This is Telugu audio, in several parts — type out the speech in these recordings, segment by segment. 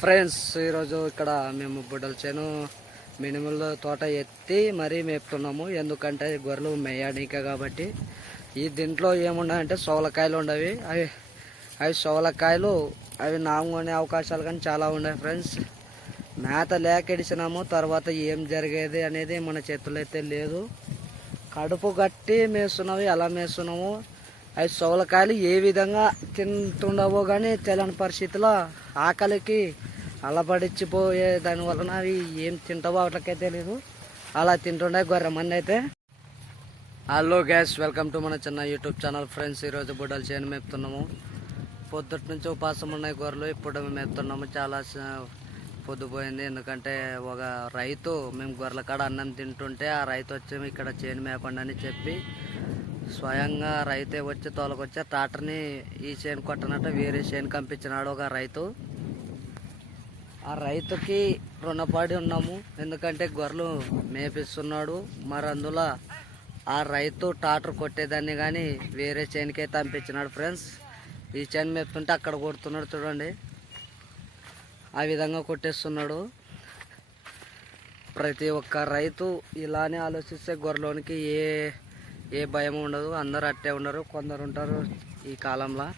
ఫ్రెండ్స్ ఈరోజు ఇక్కడ మేము బుడ్డల చేను మినిమల్ తోట ఎత్తి మరీ మేపుతున్నాము. ఎందుకంటే గొర్రెలు మేయడానికి కాబట్టి. ఈ దీంట్లో ఏమున్నాయంటే సోలకాయలు ఉండవి. అవి అవి సోలకాయలు అవి నాముకునే అవకాశాలు కానీ చాలా ఉన్నాయి ఫ్రెండ్స్. మేత లేకెడిచినాము తర్వాత ఏం జరిగేది అనేది మన చేతుల్లో అయితే లేదు. కడుపు కట్టి మేస్తున్నావి ఎలా మేస్తున్నాము అవి సోలకాయలు ఏ విధంగా తింటుండవో కానీ తెలియని పరిస్థితిలో ఆకలికి అలా పడిచ్చిపోయే దాని వలన అవి ఏం తింటావో అట్లకే తెలియదు అలా తింటుండే గొర్రెమంది అయితే. హలో గ్యాస్ వెల్కమ్ టు మన చిన్న యూట్యూబ్ ఛానల్ ఫ్రెండ్స్ ఈరోజు బుడ్డలు చేయని మేపుతున్నాము. పొద్దుటి నుంచి ఉపాసం ఉన్నాయి గొర్రెలు ఇప్పుడు మేము మేపుతున్నాము. చాలా పొద్దుపోయింది ఎందుకంటే ఒక రైతు మేము గొర్రెల కాడ అన్నం తింటుంటే ఆ రైతు వచ్చి ఇక్కడ చేను మేపండి అని చెప్పి స్వయంగా రైతే వచ్చి తోలకొచ్చి ట్రాక్టర్ని ఈ చేను కొట్టనట్టు వేరే చేను కంపించినాడు ఒక రైతు. ఆ రైతుకి రుణపడి ఉన్నాము. ఎందుకంటే గొర్రెలు మేపిస్తున్నాడు. మరి అందులో ఆ రైతు ట్రాక్టర్ కొట్టేదాన్ని కానీ వేరే చేనుకే పంపించినాడు ఫ్రెండ్స్. ఈ చైన్ మేపుతుంటే అక్కడ కొడుతున్నాడు చూడండి. ఆ విధంగా కొట్టేస్తున్నాడు. ప్రతి ఒక్క రైతు ఇలానే ఆలోచిస్తే గొర్రెలోనికి ఏ ఏ భయం ఉండదు. అందరు అట్టే ఉండరు కొందరు ఉంటారు ఈ కాలంలో.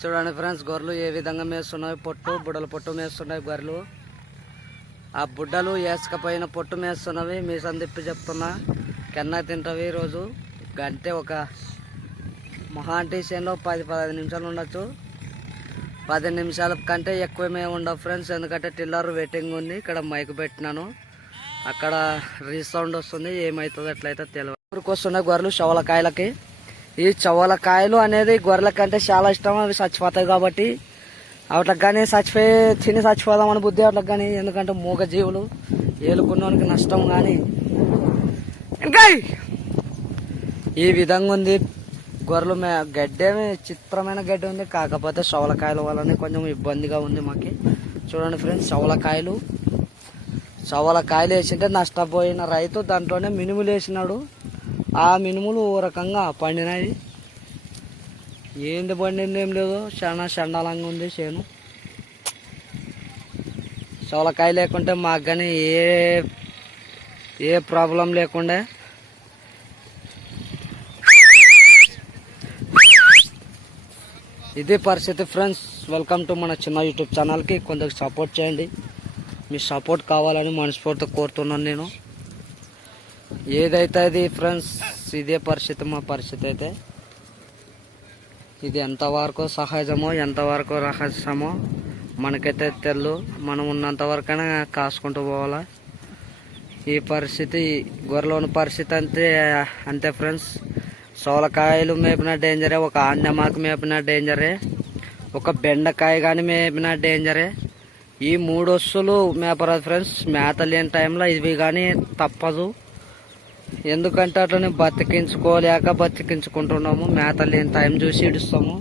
చూడండి ఫ్రెండ్స్ గొర్రెలు ఏ విధంగా మేస్తున్నాయి? పొట్టు బుడ్డల పొట్టు మేస్తున్నాయి గొర్రెలు. ఆ బుడ్డలు వేసుకపోయిన పొట్టు మేస్తున్నవి మీ సందిప్పి చెప్తున్నా. కెన్నా తింటవి ఈరోజు? గంటే ఒక మహాంటీ చేనులో పది పదహైదు నిమిషాలు ఉండొచ్చు. పది నిమిషాల కంటే ఎక్కువమే ఉండవు ఫ్రెండ్స్ ఎందుకంటే టిల్లర్ వెయిటింగ్ ఉంది. ఇక్కడ మైక్ పెట్టినాను. అక్కడ రీసౌండ్ వస్తుంది ఏమవుతుందో ఎట్లయితే తెలియదు ఊరికి వస్తున్నాయి గొర్రెలు షవలకాయలకి ఈ చవలకాయలు అనేది గొర్రెలకంటే చాలా ఇష్టం అవి చచ్చిపోతాయి కాబట్టి. వాటికి కానీ చచ్చిపోయి తిని చచ్చిపోదామని బుద్ధి వాటికి కానీ ఎందుకంటే మూగ జీవులు ఏలుకున్నోనికి నష్టం కానీ ఇంకా ఈ విధంగా ఉంది. గొర్రెలు మే గడ్డి చిత్రమైన గడ్డి ఉంది. కాకపోతే చవలకాయల వల్లనే కొంచెం ఇబ్బందిగా ఉంది మాకి. చూడండి ఫ్రెండ్స్ చవలకాయలు చవలకాయలు వేసింటే నష్టపోయిన రైతు దాంట్లోనే మినుములు వేసినాడు. ఆ మినుములు ఓ రకంగా పండినాయి. ఏంది పండింది ఏం లేదు చాలా చండాలంగా ఉంది చేను. చవలకాయ లేకుంటే మాకు కానీ ఏ ఏ ప్రాబ్లం లేకుండా. ఇదే పరిస్థితి ఫ్రెండ్స్ వెల్కమ్ టు మన చిన్న యూట్యూబ్ ఛానల్కి కొంత సపోర్ట్ చేయండి. మీ సపోర్ట్ కావాలని మనస్ఫూర్తిగా కోరుతున్నాను నేను. ఏదైతే అది ఫ్రెండ్స్ ఇదే పరిస్థితి మా పరిస్థితి అయితే ఇది ఎంతవరకు సహజమో ఎంతవరకు రహస్యమో మనకైతే తెలు మనం ఉన్నంత వరకైనా కాసుకుంటూ పోవాలా? ఈ పరిస్థితి గొర్రెలోని పరిస్థితి అంతే అంతే ఫ్రెండ్స్ సోలకాయలు మేపిన డేంజరే ఒక ఆంజమాకు మేపిన డేంజరే ఒక బెండకాయ కానీ మేపిన డేంజరే ఈ మూడు వస్తువులు మేపరాదు ఫ్రెండ్స్ మేత లేని టైంలో ఇవి కానీ తప్పదు. ఎందుకంటే అట్లనే బతికించుకోలేక బతికించుకుంటున్నాము. మేత లేని టైం చూసి ఇడుస్తాము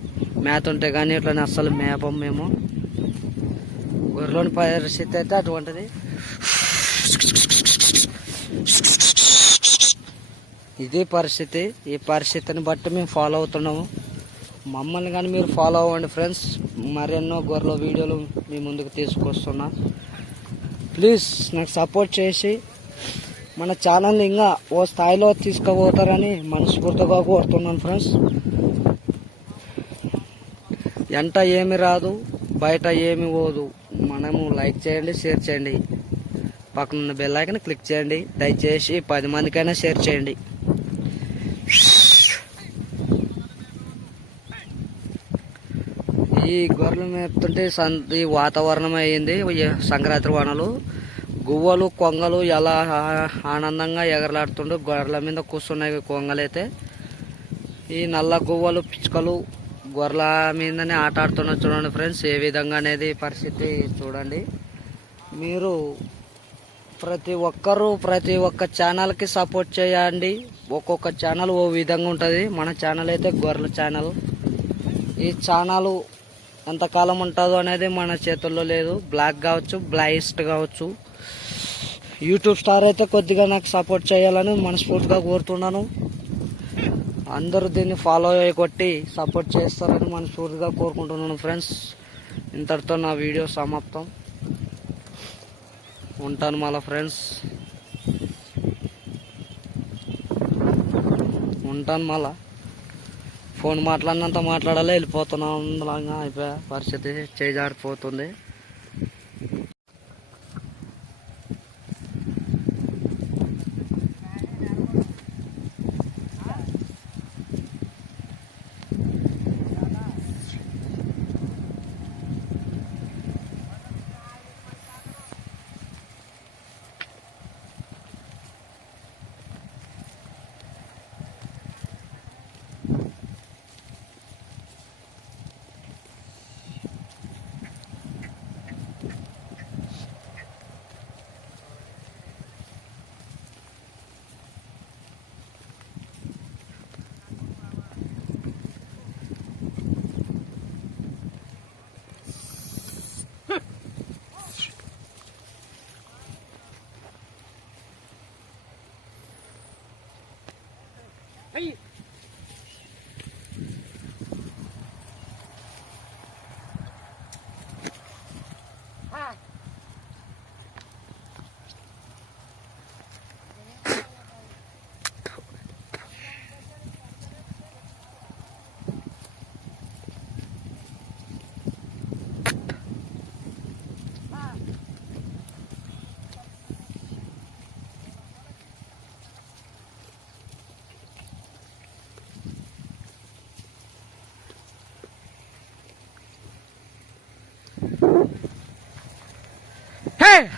మేత ఉంటే కానీ ఇట్లనే అస్సలు మేపం మేము. గొర్రెలోని పరిస్థితి అయితే అటువంటిది. ఇది పరిస్థితి. ఈ పరిస్థితిని బట్టి మేము ఫాలో అవుతున్నాము. మమ్మల్ని కానీ మీరు ఫాలో అవ్వండి ఫ్రెండ్స్ మరెన్నో గొర్రెల వీడియోలు మీ ముందుకు తీసుకొస్తున్నా. ప్లీజ్ నాకు సపోర్ట్ చేసి మన ఛానల్ని ఇంకా ఓ స్థాయిలో తీసుకుపోతారని మనస్ఫూర్తిగా కోరుతున్నాను ఫ్రెండ్స్ ఎంట ఏమి రాదు బయట ఏమి పోదు. మనము లైక్ చేయండి షేర్ చేయండి. పక్కన ఉన్న బెల్ ఐకన్ క్లిక్ చేయండి. దయచేసి పది మందికైనా షేర్ చేయండి. ఈ గొర్రెలు మేపుతుంటే సం ఈ వాతావరణం అయ్యింది. సంక్రాంతి వానలు. గువ్వలు కొంగలు ఎలా ఆ- ఆనందంగా ఎగరలాడుతుండో గొర్రెల మీద కూర్చున్నాయి కొంగలైతే. ఈ నల్ల గువ్వలు పిచ్చుకలు గొర్రెల మీదనే ఆట ఆడుతున్నారు చూడండి ఫ్రెండ్స్ ఏ విధంగా అనేది పరిస్థితి చూడండి. మీరు ప్రతి ఒక్కరూ ప్రతి ఒక్క ఛానల్కి సపోర్ట్ చేయండి. ఒక్కొక్క ఛానల్ ఓ విధంగా ఉంటుంది. మన ఛానల్ అయితే గొర్రెల ఛానల్. ఈ ఛానల్ ఎంతకాలం ఉంటుందో అనేది మన చేతుల్లో లేదు. బ్లాక్ కావచ్చు బ్లైస్ట్ కావచ్చు. యూట్యూబ్ స్టార్ అయితే కొద్దిగా నాకు సపోర్ట్ చేయాలని మనస్ఫూర్తిగా కోరుతున్నాను. అందరూ దీన్ని ఫాలో అయ్యి కొట్టి సపోర్ట్ చేస్తారని మనస్ఫూర్తిగా కోరుకుంటున్నాను ఫ్రెండ్స్ ఇంతటితో నా వీడియో సమాప్తం. ఉంటాను మళ్ళా ఫ్రెండ్స్ ఉంటాను మళ్ళా. ఫోన్ మాట్లాడినంత మాట్లాడాలి వెళ్ళిపోతున్నాం. అందులాగా అయిపోయా పరిస్థితి చేజారిపోతుంది. Hey!